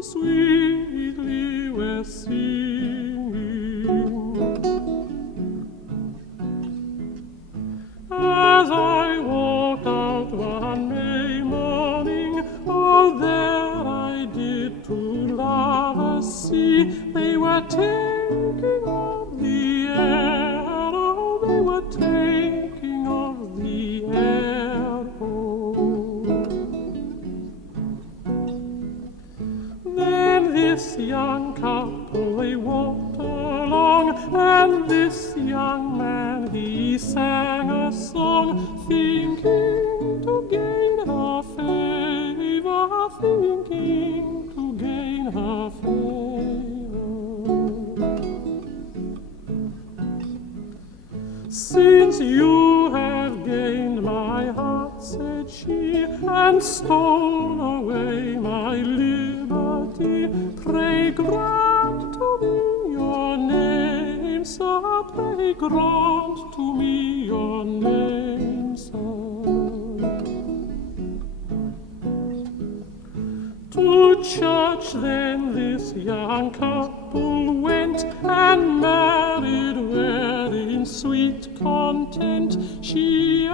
so sweetly were singing. As I walked out one May morning, oh, there I did two lovers see. They were taking of the air, oh, they were taking of the air, oh. Then this young couple, they walked along, and this young man, he sang a song, thinking to gain her favor, thinking to gain her favor. Since you have gained my heart, said she, and stolen away my liberty, pray grant to me your name, sir, pray grant to me your name, sir. To church then this young couple went, and married were in sweet content. She